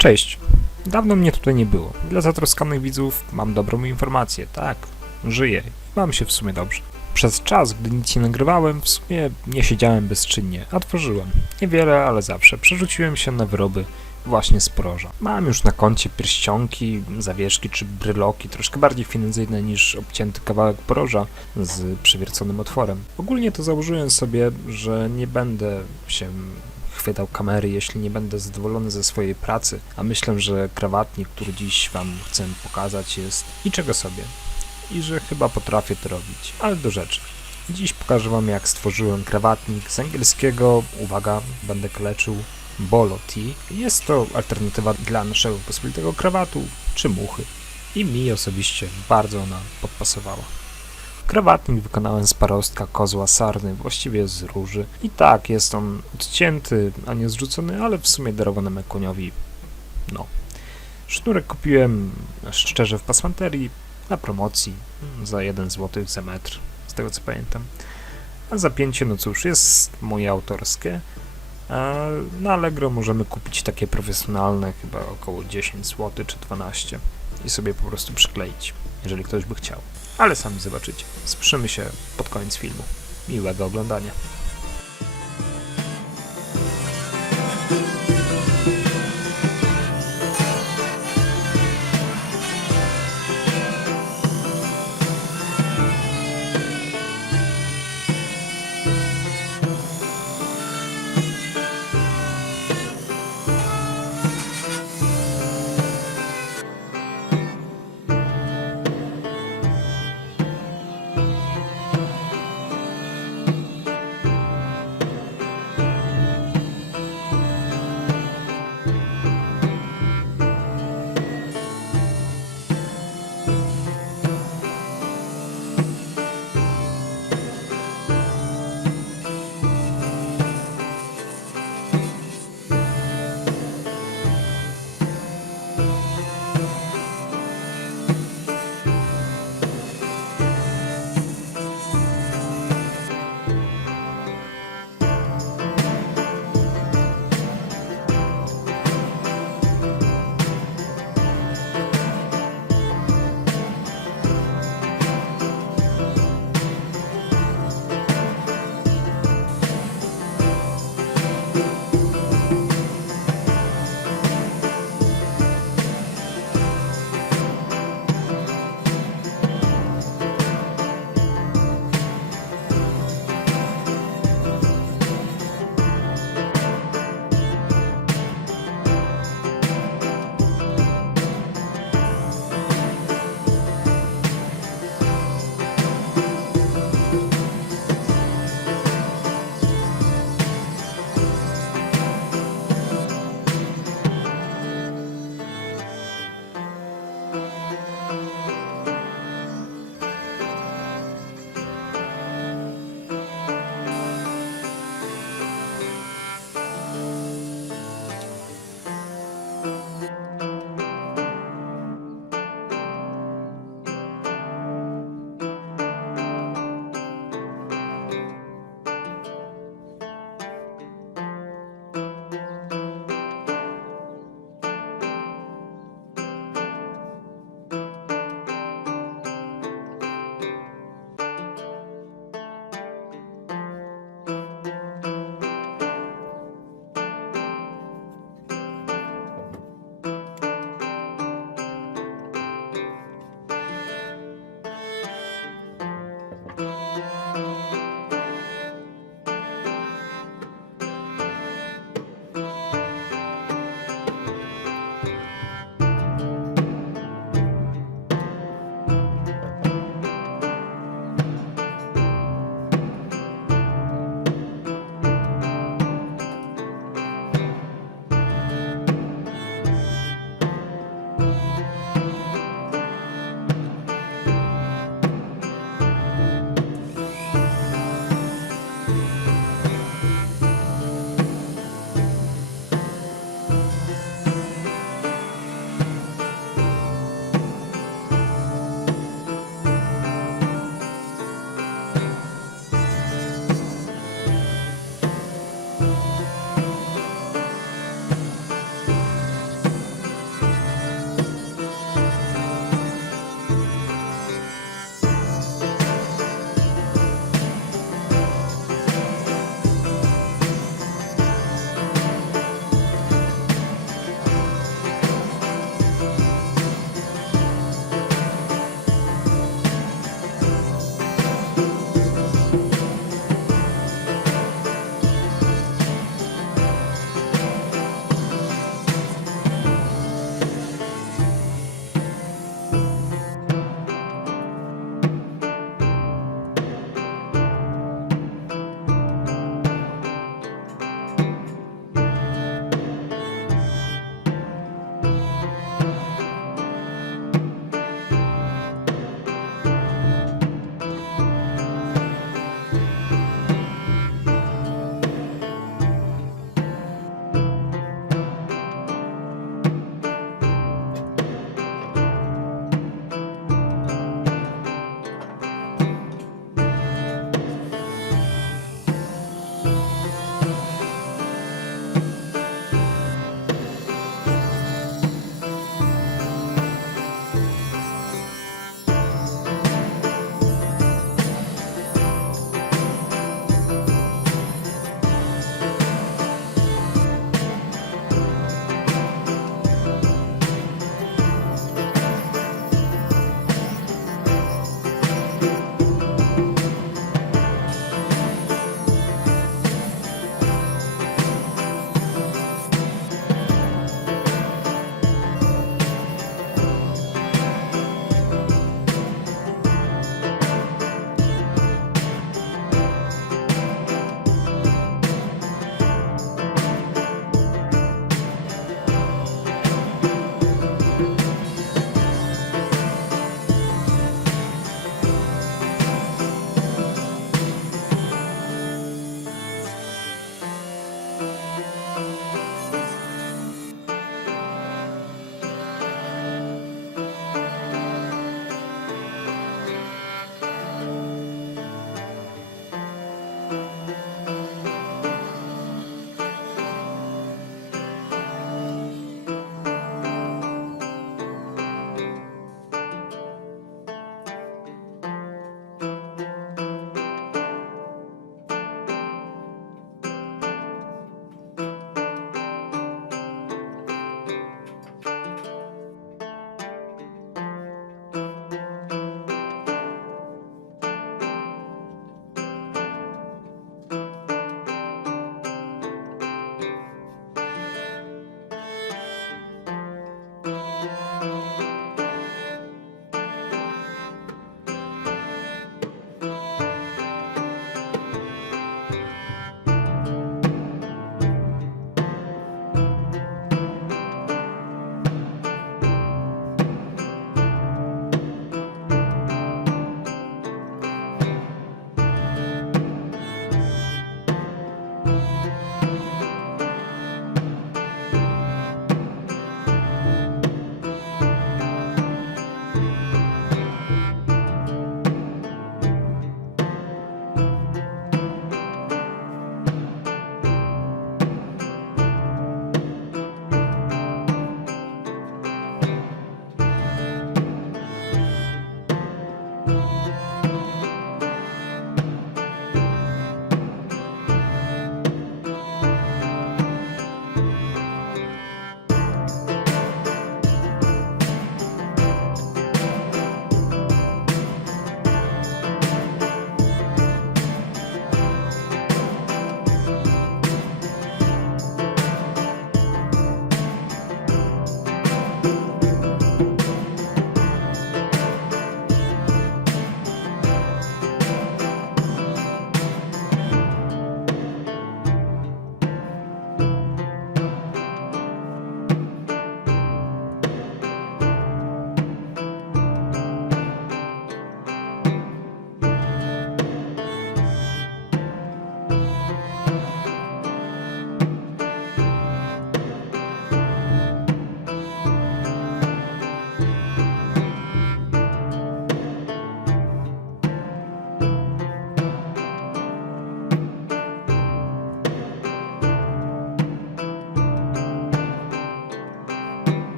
Cześć. Dawno mnie tutaj nie było. Dla zatroskanych widzów mam dobrą informację. Tak, żyję mam się w sumie dobrze. Przez czas, gdy nic nie nagrywałem, w sumie nie siedziałem bezczynnie, a tworzyłem. Niewiele, ale zawsze. Przerzuciłem się na wyroby właśnie z proża. Mam już na koncie pierścionki, zawieszki czy bryloki, troszkę bardziej finezyjne niż obcięty kawałek proża z przewierconym otworem. Ogólnie to założyłem sobie, że nie będę się chwytał kamery, jeśli nie będę zadowolony ze swojej pracy, a myślę, że krawatnik, który dziś Wam chcę pokazać jest niczego sobie i że chyba potrafię to robić, ale do rzeczy. Dziś pokażę Wam jak stworzyłem krawatnik z angielskiego, uwaga, będę kleczył, Bolo Tea. Jest to alternatywa dla naszego pospolitego krawatu czy muchy i mi osobiście bardzo ona podpasowała. Krawatnik wykonałem z parostka kozła sarny, właściwie z róży. I tak, jest on odcięty, a nie zrzucony, ale w sumie darowany koniowi. No. Sznurek kupiłem szczerze w pasmanterii na promocji za 1 zł za metr, z tego co pamiętam. A zapięcie, no cóż, jest moje autorskie. Na Allegro możemy kupić takie profesjonalne, chyba około 10 zł czy 12 i sobie po prostu przykleić, jeżeli ktoś by chciał ale sami zobaczycie. Słyszymy się pod koniec filmu. Miłego oglądania.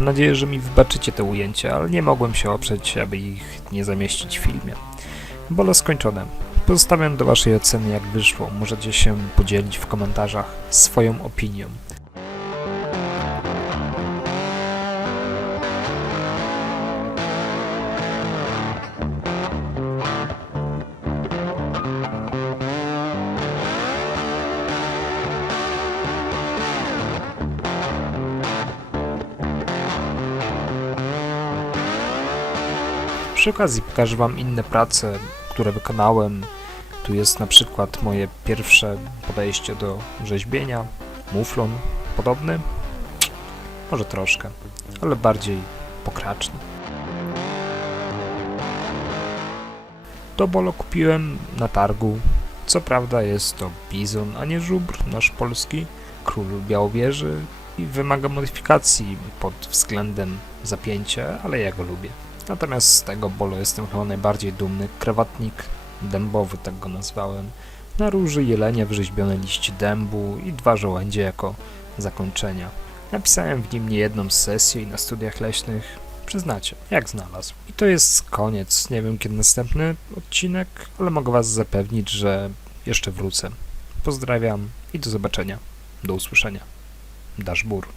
Mam nadzieję, że mi wybaczycie te ujęcia, ale nie mogłem się oprzeć, aby ich nie zamieścić w filmie. Bolo skończone. Pozostawiam do waszej oceny jak wyszło. Możecie się podzielić w komentarzach swoją opinią. Przy okazji pokażę Wam inne prace, które wykonałem. Tu jest na przykład moje pierwsze podejście do rzeźbienia. Muflon podobny? Może troszkę, ale bardziej pokraczny. To bolo kupiłem na targu. Co prawda jest to bizon, a nie żubr, nasz polski, król Białowieży i wymaga modyfikacji pod względem zapięcia, ale ja go lubię. Natomiast z tego bolo jestem chyba najbardziej dumny. Krawatnik dębowy, tak go nazwałem. Na róży jelenia wrzeźbione liście dębu i dwa żołędzie jako zakończenia. Napisałem w nim niejedną sesję i na studiach leśnych. Przyznacie, jak znalazł. I to jest koniec. Nie wiem kiedy następny odcinek, ale mogę Was zapewnić, że jeszcze wrócę. Pozdrawiam i do zobaczenia. Do usłyszenia. Dashbur.